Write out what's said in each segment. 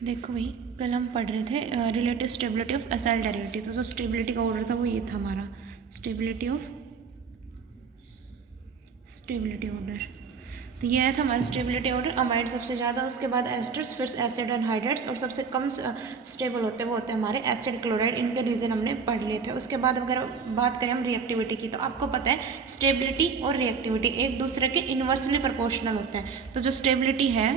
देखो भाई, कल हम पढ़ रहे थे relative stability of acyl derivative. तो जो स्टेबिलिटी का ऑर्डर था वो ये था हमारा, स्टेबिलिटी ऑर्डर। तो ये आया था हमारा स्टेबिलिटी ऑर्डर। अमाइड सबसे ज़्यादा, उसके बाद एस्टर्स, फिर एसिड एंड हाइड्रेट्स, और सबसे कम स्टेबल होते हैं वो होते हैं हमारे एसिड क्लोराइड। इनके रीजन हमने पढ़ लिए थे। उसके बाद अगर बात करें हम रिएक्टिविटी की, तो आपको पता है स्टेबिलिटी और रिएक्टिविटी एक दूसरे के इन्वर्सली प्रोपोर्शनल होते हैं। तो जो स्टेबिलिटी है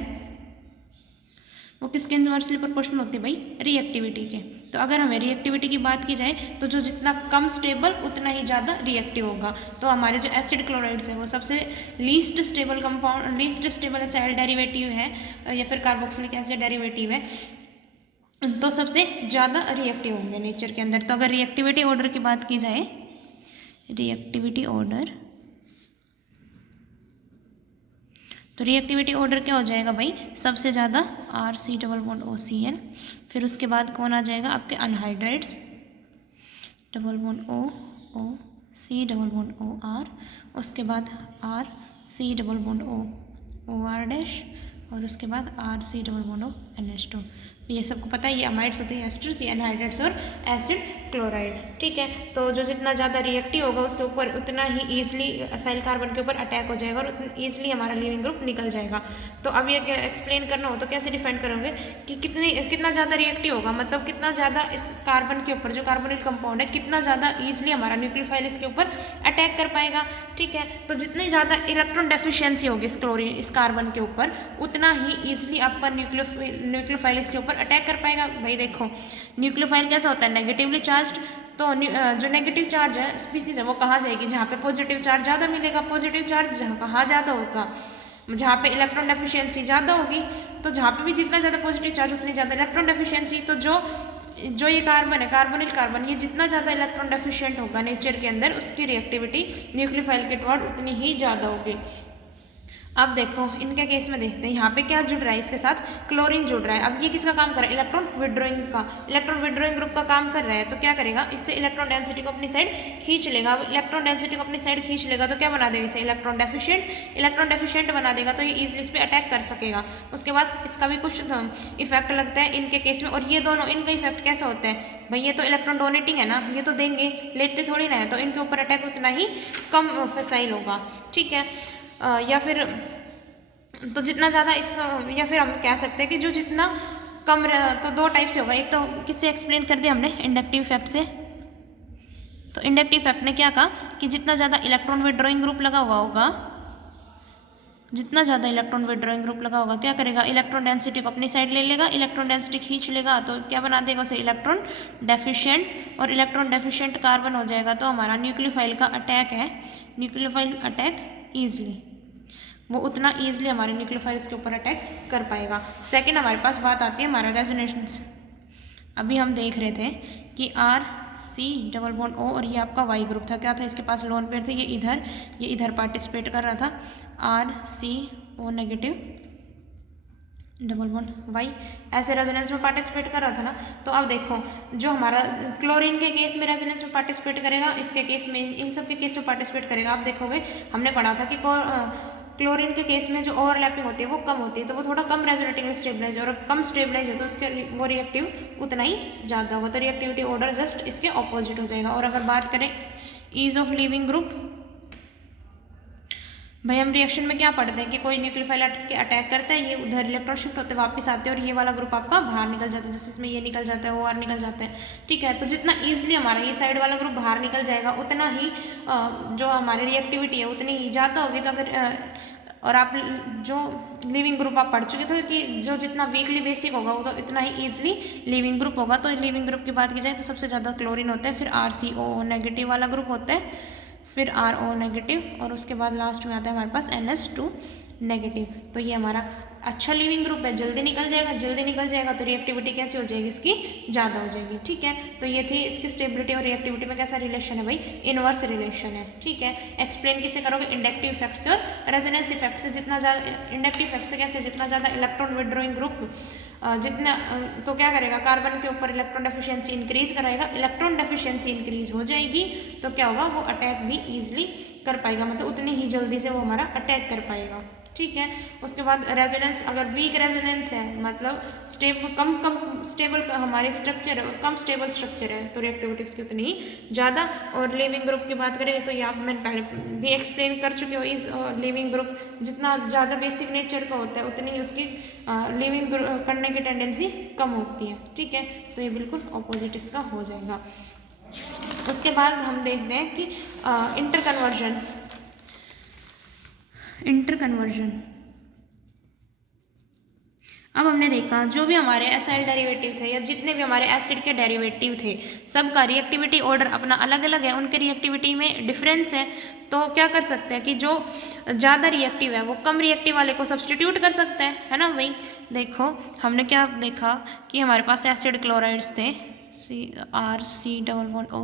वो किसके इन्वर्सली प्रोपोर्शनल होती है भाई? रिएक्टिविटी के। तो अगर हमें रिएक्टिविटी की बात की जाए तो जो जितना कम स्टेबल उतना ही ज़्यादा रिएक्टिव होगा। तो हमारे जो एसिड क्लोराइड्स है वो सबसे least stable compound, least stable acid derivative है, या फिर कार्बोक्सिलिक एसिड डेरिवेटिव है, तो सबसे ज़्यादा रिएक्टिव होंगे नेचर के अंदर। तो अगर रिएक्टिविटी ऑर्डर की बात की जाए, रिएक्टिविटी ऑर्डर, तो रिएक्टिविटी ऑर्डर क्या हो जाएगा भाई? सबसे ज़्यादा RC डबल बॉन्ड OCl, फिर उसके बाद कौन आ जाएगा? आपके anhydrides, double bond OC double bond OR, उसके बाद RC double bond OR dash, और उसके बाद RC डबल बॉन्ड ONH2। ये सबको पता है, ये अमाइड्स होते हैं, एस्टर्स, ये एनहाइड्रेट्स और एसिड क्लोराइड। ठीक है, तो जो जितना ज़्यादा रिएक्टिव होगा उसके ऊपर उतना ही ईजिली असाइल कार्बन के ऊपर अटैक हो जाएगा और उतना ईजिली हमारा लिविंग ग्रुप निकल जाएगा। तो अब ये एक्सप्लेन करना हो तो कैसे डिफाइन करोगे कि कितना ज़्यादा रिएक्टिव होगा, मतलब कितना ज़्यादा इस कार्बन के ऊपर, जो कार्बोनिल कंपाउंड है, कितना ज़्यादा ईजिली हमारा न्यूक्लियोफाइल इसके ऊपर अटैक कर पाएगा। ठीक है, तो जितनी ज़्यादा इलेक्ट्रॉन डेफिशिएंसी होगी इस कार्बन के ऊपर, उतना ही ईजिली आपका न्यूक्लियोफाइल इसके ऊपर अटैक कर पाएगा। भाई देखो, न्यूक्लियोफाइल कैसा होता है? Negatively charge. तो जो नेगेटिव चार्ज है स्पीसीज है वो कहाँ जाएगी? जहाँ पे पॉजिटिव चार्ज ज़्यादा मिलेगा। पॉजिटिव चार्ज जहाँ कहाँ ज़्यादा होगा? जहाँ पे इलेक्ट्रॉन डेफिशिएंसी ज़्यादा होगी। तो जहाँ पे भी जितना ज़्यादा पॉजिटिव चार्ज उतनी ज़्यादा इलेक्ट्रॉन डेफिशिएंसी। तो जो ये कार्बन है, कार्बोनिल कार्बन, ये जितना ज़्यादा इलेक्ट्रॉन डेफिशिएंट होगा नेचर के अंदर, उसकी रिएक्टिविटी न्यूक्लियोफाइल के टुवर्ड उतनी ही ज़्यादा होगी। अब देखो इनके केस में देखते हैं, यहाँ पे क्या जुड़ रहा है? इसके साथ क्लोरीन जुड़ रहा है। अब ये किसका काम कर रहा है? इलेक्ट्रॉन विड्रॉइंग का, इलेक्ट्रॉन विड्रॉइंग ग्रुप का काम कर रहा है। तो क्या करेगा? इससे इलेक्ट्रॉन डेंसिटी को अपनी साइड खींच लेगा। अब इलेक्ट्रॉन डेंसिटी को अपनी साइड खींच लेगा तो क्या बना देगा? इसे इलेक्ट्रॉन डेफिशिएंट बना देगा। तो ये ईजिली इस पर अटैक कर सकेगा। उसके बाद इसका भी कुछ इफेक्ट लगता है इनके केस में। और ये दोनों, इनका इफेक्ट कैसा होता है भाई? ये तो इलेक्ट्रॉन डोनेटिंग है ना, ये तो देंगे, लेते थोड़ी ना है। तो इनके ऊपर अटैक उतना ही कम फैसाइल होगा। ठीक है, या फिर तो जितना ज़्यादा इसका, या फिर हम कह सकते हैं कि जो जितना कम तो दो टाइप से होगा। एक तो किससे एक्सप्लेन कर दिया हमने? इंडक्टिव इफेक्ट से। तो इंडक्टिव इफेक्ट ने क्या कहा कि जितना ज़्यादा इलेक्ट्रॉन विड्रॉइंग ग्रुप लगा हुआ होगा, जितना ज़्यादा इलेक्ट्रॉन विड्रॉइंग ग्रुप लगा होगा, क्या करेगा? इलेक्ट्रॉन डेंसिटी को अपनी साइड ले लेगा, इलेक्ट्रॉन डेंसिटी खींच लेगा, तो क्या बना देगा उसे? Electron deficient. और इलेक्ट्रॉन डेफिशिएंट कार्बन हो जाएगा। तो हमारा न्यूक्लियोफाइल का अटैक है, न्यूक्लियोफाइल अटैक ईजिली, वो उतना ईजिली हमारे न्यूक्लियोफाइल्स के ऊपर अटैक कर पाएगा। सेकंड हमारे पास बात आती है हमारा रेजोनेंस। अभी हम देख रहे थे कि RC डबल बॉन्ड O, और ये आपका Y ग्रुप था। क्या था? इसके पास लोन पेयर थे, ये इधर पार्टिसिपेट कर रहा था। RCO negative double bond Y ऐसे रेजोनेंस में पार्टिसिपेट कर रहा था ना। तो अब देखो, जो हमारा क्लोरीन के केस में रेजोनेंस में पार्टिसिपेट करेगा, इसके केस में, इन सब के केस में पार्टिसिपेट करेगा। आप देखोगे हमने पढ़ा था कि क्लोरीन के केस में जो ओवरलैपिंग होती है वो कम होती है, तो वो थोड़ा कम रेजोनेटिंग स्टेबलाइज है, और कम स्टेबलाइज है तो उसके वो रिएक्टिव उतना ही ज़्यादा होगा। तो रिएक्टिविटी ऑर्डर जस्ट इसके ऑपोजिट हो जाएगा। और अगर बात करें ईज ऑफ लिविंग ग्रुप, भाई हम रिएक्शन में क्या पढ़ते हैं कि कोई न्यूक्लियोफाइल अटैक करता है, ये उधर इलेक्ट्रॉन शिफ्ट होते वापस आते हैं, और ये वाला ग्रुप आपका बाहर निकल जाता है। जैसे इसमें ये निकल जाता है, OR निकल जाता है। ठीक है, तो जितना ईजिली हमारा ये साइड वाला ग्रुप बाहर निकल जाएगा, उतना ही जो हमारी रिएक्टिविटी है उतनी ही ज़्यादा होगी। तो अगर और आप जो लिविंग ग्रुप आप पढ़ चुके थे कि जो जितना वीकली बेसिक होगा वो तो इतना ही ईजिली लिविंग ग्रुप होगा। तो लिविंग ग्रुप की बात की जाए तो सबसे ज़्यादा क्लोरीन होता है, फिर RCO नेगेटिव वाला ग्रुप होता है, फिर RO नेगेटिव, और उसके बाद लास्ट में आता है हमारे पास NH2 नेगेटिव। तो ये हमारा अच्छा लिविंग ग्रुप है, जल्दी निकल जाएगा। तो रिएक्टिविटी कैसी हो जाएगी? इसकी ज़्यादा हो जाएगी। ठीक है, तो ये थी इसकी स्टेबिलिटी और रिएक्टिविटी में कैसा रिलेशन है भाई? इनवर्स रिलेशन है। ठीक है, एक्सप्लेन किससे करोगे? इंडक्टिव इफेक्ट से और रेजोनेंस इफेक्ट से। जितना ज़्यादा इंडक्टिव इफेक्ट से कैसे? जितना ज़्यादा इलेक्ट्रॉन विड्रॉइंग ग्रुप जितना, तो क्या करेगा? कार्बन के ऊपर इलेक्ट्रॉन डेफिशिएंसी इंक्रीज कराएगा, इलेक्ट्रॉन डेफिशिएंसी इंक्रीज हो जाएगी तो क्या होगा? वो अटैक भी ईजिली कर पाएगा, मतलब उतनी ही जल्दी से वो हमारा अटैक कर पाएगा। ठीक है। उसके बाद रेजोनेंस, अगर वीक रेजोनेंस है मतलब कम स्टेबल हमारे स्ट्रक्चर है और कम स्टेबल स्ट्रक्चर है तो रिएक्टिविटी उसकी उतनी ही ज़्यादा। और लिविंग ग्रुप की बात करें तो ये आप मैंने पहले भी एक्सप्लेन कर चुके हो, इस लिविंग ग्रुप जितना ज़्यादा बेसिक नेचर का होता है उतनी ही उसकी लिविंग करने की टेंडेंसी कम होती है। ठीक है, तो ये बिल्कुल ऑपोजिट इसका हो जाएगा। उसके बाद हम देखते हैं कि इंटर कन्वर्जन। अब हमने देखा जो भी हमारे एसाइल डेरिवेटिव थे या जितने भी हमारे एसिड के डेरिवेटिव थे सबका रिएक्टिविटी ऑर्डर अपना अलग अलग है, उनके रिएक्टिविटी में डिफरेंस है। तो क्या कर सकते हैं कि जो ज़्यादा रिएक्टिव है वो कम रिएक्टिव वाले को सब्सटीट्यूट कर सकता है ना भाई। देखो हमने क्या देखा कि हमारे पास एसिड क्लोराइड्स थे CrCOO,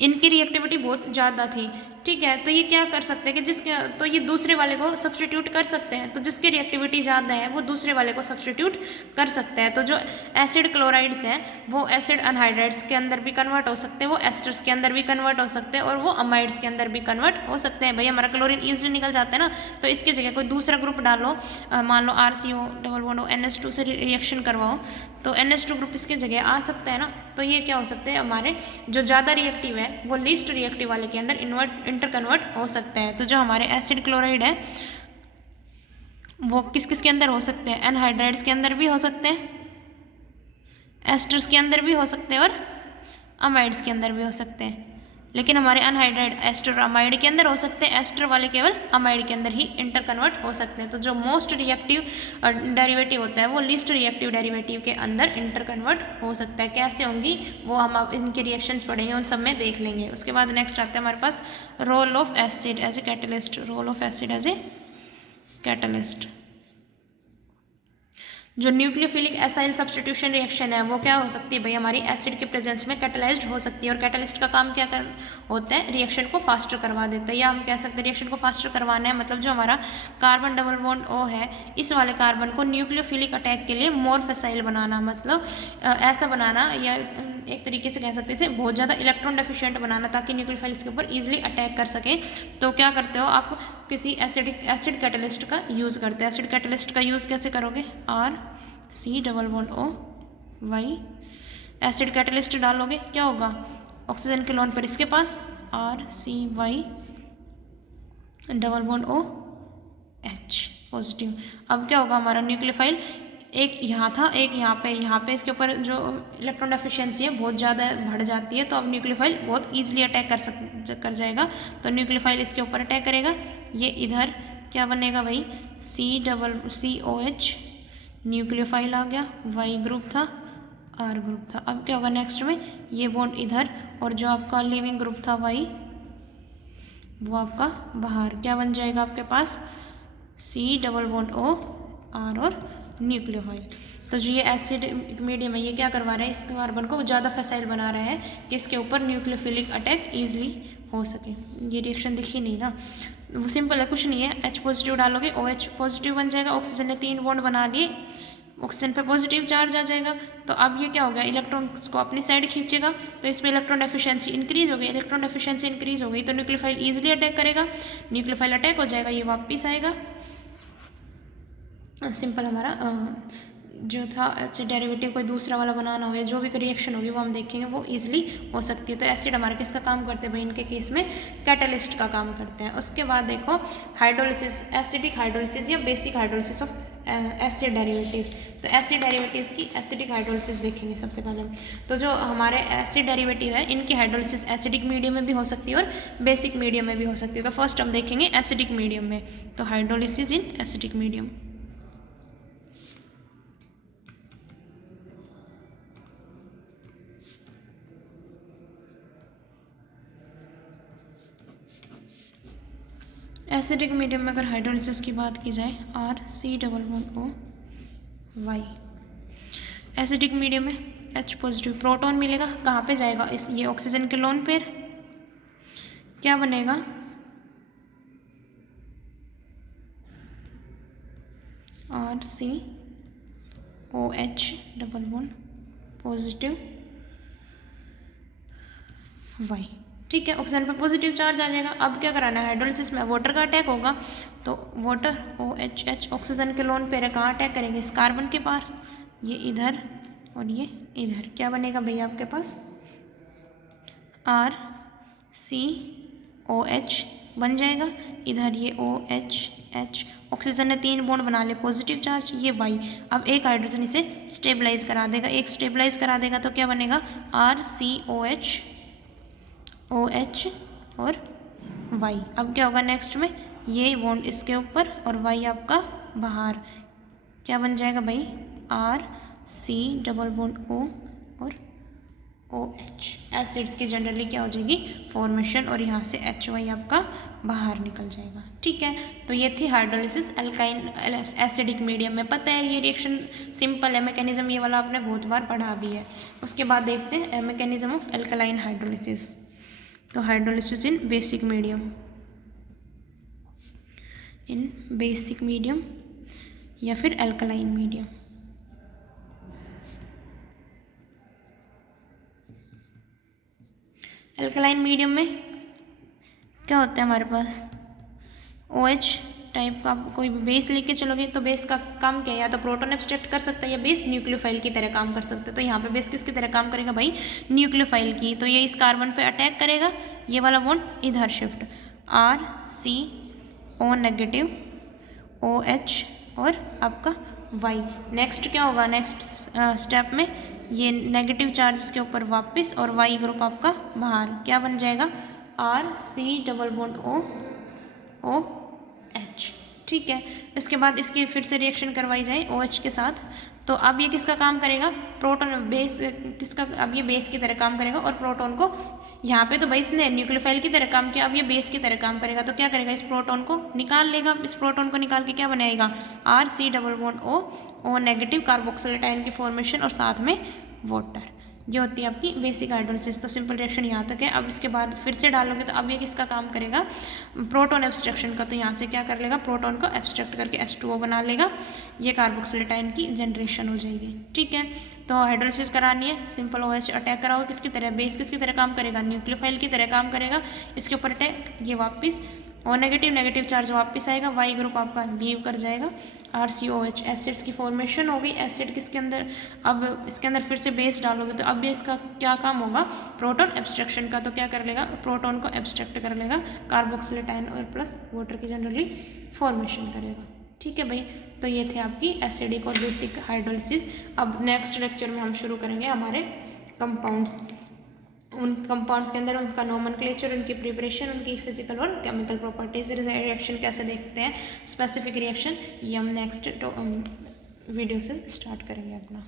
इनकी रिएक्टिविटी बहुत ज़्यादा थी। ठीक है, तो ये क्या कर सकते हैं कि तो ये दूसरे वाले को सब्सटीट्यूट कर सकते हैं, तो जिसकी रिएक्टिविटी ज़्यादा है वो दूसरे वाले को सब्सटीट्यूट कर सकते हैं। तो जो एसिड क्लोराइड्स हैं वो एसिड अनहाइड्राइड्स के अंदर भी कन्वर्ट हो सकते हैं, वो एस्टर्स के अंदर भी कन्वर्ट हो सकते हैं और वो अमाइड्स के अंदर भी कन्वर्ट हो सकते हैं। भाई हमारा क्लोरीन ईजिली निकल जाता है ना, तो इसकी जगह कोई दूसरा ग्रुप डालो, मान लो RCO NH2 से रिएक्शन करवाओ तो NH2 ग्रुप इसके जगह आ सकता है ना। तो ये क्या हो सकते हैं, हमारे जो ज़्यादा रिएक्टिव है वो लीस्ट रिएक्टिव वाले के अंदर इंटर कन्वर्ट हो सकता है। तो जो हमारे एसिड क्लोराइड है वो किस किस के अंदर हो सकते हैं, एनहाइड्राइड्स के अंदर भी हो सकते हैं, एस्टर्स के अंदर भी हो सकते हैं और अमाइड्स के अंदर भी हो सकते हैं। लेकिन हमारे अनहाइड्राइड एस्टर अमाइड के अंदर हो सकते हैं, एस्टर वाले केवल अमाइड के अंदर ही इंटर कन्वर्ट हो सकते हैं। तो जो मोस्ट रिएक्टिव डेरिवेटिव होता है वो लीस्ट रिएक्टिव डेरिवेटिव के अंदर इंटर कन्वर्ट हो सकता है। कैसे होंगी वो हम इनके रिएक्शंस पढ़ेंगे, उन सब में देख लेंगे। उसके बाद नेक्स्ट आता है हमारे पास role of acid as a catalyst. Role of acid as a catalyst, जो न्यूक्लियोफिलिक एसाइल सब्स्टिट्यूशन रिएक्शन है वो क्या हो सकती है भाई, हमारी एसिड के प्रेजेंस में कैटलाइज्ड हो सकती है। और कैटलिस्ट का काम क्या होता है, रिएक्शन को फास्टर करवा देता है। या हम कह सकते हैं रिएक्शन को फास्टर करवाना है मतलब जो हमारा कार्बन डबल बॉन्ड O है इस वाले कार्बन को न्यूक्लियोफिलिक अटैक के लिए मोर फैसाइल बनाना, मतलब ऐसा बनाना, या एक तरीके से कह सकते हैं इसे बहुत ज़्यादा इलेक्ट्रॉन डेफिशिएंट बनाना ताकि न्यूक्लियोफाइल इसके ऊपर ईजिली अटैक कर सके। तो क्या करते हो आप, किसी एसिड कैटलिस्ट का यूज़ करते हैं। एसिड कैटलिस्ट का यूज़ कैसे करोगे, RC⋅OY एसिड कैटलिस्ट डालोगे, क्या होगा, ऑक्सीजन के लोन पर इसके पास RCY⋅OH पॉजिटिव। अब क्या होगा, हमारा न्यूक्लियोफाइल एक यहाँ था एक यहाँ पे इसके ऊपर जो इलेक्ट्रॉन डेफिशिएंसी है बहुत ज़्यादा बढ़ जाती है, तो अब न्यूक्लियोफाइल बहुत ईजिली अटैक कर जाएगा। तो न्यूक्लियोफाइल इसके ऊपर अटैक करेगा, ये इधर क्या बनेगा भाई, COH न्यूक्लियोफाइल आ गया, Y ग्रुप था, R ग्रुप था। अब क्या होगा नेक्स्ट में, ये बॉन्ड इधर और जो आपका लिविंग ग्रुप था Y वो आपका बाहर, क्या बन जाएगा आपके पास C⋅O R और न्यूक्लियोफाइल। तो जो ये एसिड मीडियम है ये क्या करवा रहा है, इस कार्बन को ज़्यादा फैसाइल बना रहा है कि इसके ऊपर न्यूक्लियोफिलिक अटैक ईजिली हो सके। ये रिएक्शन दिखी नहीं ना, वो सिंपल है, कुछ नहीं है। H पॉजिटिव डालोगे OH पॉजिटिव बन जाएगा, ऑक्सीजन ने 3 बॉन्ड बना लिए, ऑक्सीजन पे पॉजिटिव चार्ज आ जाएगा। तो अब ये क्या हो गया, इलेक्ट्रॉन्स को अपनी साइड खींचेगा, तो इस पर इलेक्ट्रॉन डेफिशिएंसी इंक्रीज हो गई। इलेक्ट्रॉन डेफिशिएंसी इंक्रीज हो गई तो न्यूक्लियोफाइल ईजिली अटैक करेगा, न्यूक्लियोफाइल अटैक हो जाएगा, ये वापस आएगा। सिंपल हमारा जो था एसिड डेरिवेटिव कोई दूसरा वाला बनाना हो या जो भी रिएक्शन होगी वो हम देखेंगे वो इजीली हो सकती है। तो एसिड हमारे किसका काम करते हैं भाई, इनके केस में कैटलिस्ट का काम करते हैं। उसके बाद देखो हाइड्रोलिसिस, एसिडिक हाइड्रोलिसिस या basic hydrolysis of acid derivatives. तो एसिड डेरिवेटिव्स की एसिडिक हाइड्रोलिसिस देखेंगे सबसे पहले। तो जो हमारे एसिड डेरिवेटिव है इनकी हाइड्रोलिसिस एसिडिक मीडियम में भी हो सकती है और बेसिक मीडियम में भी हो सकती है। तो फर्स्ट हम देखेंगे एसिडिक मीडियम में, तो hydrolysis in acidic medium. Acidic medium में अगर हाइड्रोलिसिस की बात की जाए RC⋅OY। एसिडिक मीडियम में H पॉजिटिव प्रोटॉन मिलेगा, कहाँ पे जाएगा, इस ये ऑक्सीजन के लोन पर, क्या बनेगा RCOH⋅ पॉजिटिव Y। ठीक है, ऑक्सीजन पे पॉजिटिव चार्ज आ जाएगा। अब क्या कराना है, हाइड्रोलिसिस में वाटर का अटैक होगा तो वाटर OHH ऑक्सीजन के लोन पेयर कहाँ अटैक करेंगे, इस कार्बन के पास, ये इधर और ये इधर। क्या बनेगा भैया आपके पास RCOH बन जाएगा। इधर ये OHH ऑक्सीजन ने 3 बॉन्ड बना ले पॉजिटिव चार्ज, ये Y। अब एक हाइड्रोजन इसे स्टेबलाइज करा देगा, एक स्टेबलाइज करा देगा तो क्या बनेगा RCOH OH और Y। अब क्या होगा नेक्स्ट में, ये बॉन्ड इसके ऊपर और Y आपका बाहर, क्या बन जाएगा भाई RC डबल बॉन्ड O और OH। एसिड्स की जनरली क्या हो जाएगी फॉर्मेशन और यहाँ से HY आपका बाहर निकल जाएगा। ठीक है, तो ये थी हाइड्रोलिसिस अल्काइन एसिडिक मीडियम में। पता है ये रिएक्शन सिंपल है, मैकेनिज्म ये वाला आपने बहुत बार पढ़ा भी है। उसके बाद देखते हैं मैकेनिज्म ऑफ अल्कलाइन हाइड्रोलिसिस। तो हाइड्रोलिसिस इन बेसिक मीडियम, इन बेसिक मीडियम या फिर अल्कलाइन मीडियम। अल्कलाइन मीडियम में क्या होता है हमारे पास OH टाइप का कोई भी बेस लेके चलोगे तो बेस का काम क्या है, या तो प्रोटॉन एब्स्ट्रैक्ट कर सकता है या बेस न्यूक्लियोफाइल की तरह काम कर सकता है। तो यहाँ पे बेस किसकी तरह काम करेगा भाई न्यूक्लियोफाइल की। तो ये इस कार्बन पे अटैक करेगा, ये वाला बॉन्ड इधर शिफ्ट RCO नेगेटिव OH और आपका Y। नेक्स्ट क्या होगा, नेक्स्ट स्टेप में ये नेगेटिव चार्ज इसके ऊपर वापस और Y ग्रुप आपका बाहर, क्या बन जाएगा RC डबल बॉन्ड OH। ठीक है, इसके बाद इसकी फिर से रिएक्शन करवाई जाए OH के साथ। तो अब ये किसका काम करेगा, प्रोटॉन बेस किसका, अब ये बेस की तरह काम करेगा और प्रोटॉन को यहाँ पे तो भाई इसने न्यूक्लियोफाइल की तरह काम किया, अब ये बेस की तरह काम करेगा। तो क्या करेगा, इस प्रोटॉन को निकाल लेगा, इस प्रोटॉन को निकाल के क्या बनाएगा RC double bond O negative carboxyl ion की फॉर्मेशन और साथ में वाटर। ये होती है आपकी बेसिक हाइड्रोलिसिस। तो सिंपल रिएक्शन यहाँ तक है। अब इसके बाद फिर से डालोगे तो अब ये किसका काम करेगा प्रोटॉन एब्स्ट्रैक्शन का। तो यहाँ से क्या कर लेगा, प्रोटॉन को एब्स्ट्रैक्ट करके H2O बना लेगा, ये कार्बोक्सिलेट आयन की जनरेशन हो जाएगी। ठीक है, तो हाइड्रोलिसिस करानी है, सिंपल OH अटैक कराओगे किसकी तरह, बेस किसकी तरह काम करेगा न्यूक्लियोफाइल की तरह काम करेगा, इसके ऊपर अटैक, ये वापस O नेगेटिव चार्ज वापस आएगा, Y ग्रुप आपका लीव कर जाएगा, RCOH एसिड्स की फॉर्मेशन हो गई। एसिड किसके अंदर, अब इसके अंदर फिर से बेस डालोगे तो अब बेस का क्या काम होगा प्रोटॉन एब्स्ट्रैक्शन का। तो क्या कर लेगा, प्रोटॉन को एब्स्ट्रैक्ट कर लेगा, कार्बोक्सिलेट आयन और प्लस वाटर की जनरली फॉर्मेशन करेगा। ठीक है भाई, तो ये थे आपकी एसिडिक और बेसिक हाइड्रोलिसिस। अब नेक्स्ट लेक्चर में हम शुरू करेंगे हमारे कंपाउंड्स, उन कंपाउंड्स के अंदर उनका नोमेनक्लेचर, उनकी प्रिपरेशन, उनकी फिजिकल और केमिकल प्रॉपर्टीज, रिएक्शन कैसे देखते हैं, स्पेसिफिक रिएक्शन, ये हम नेक्स्ट वीडियो से स्टार्ट करेंगे अपना।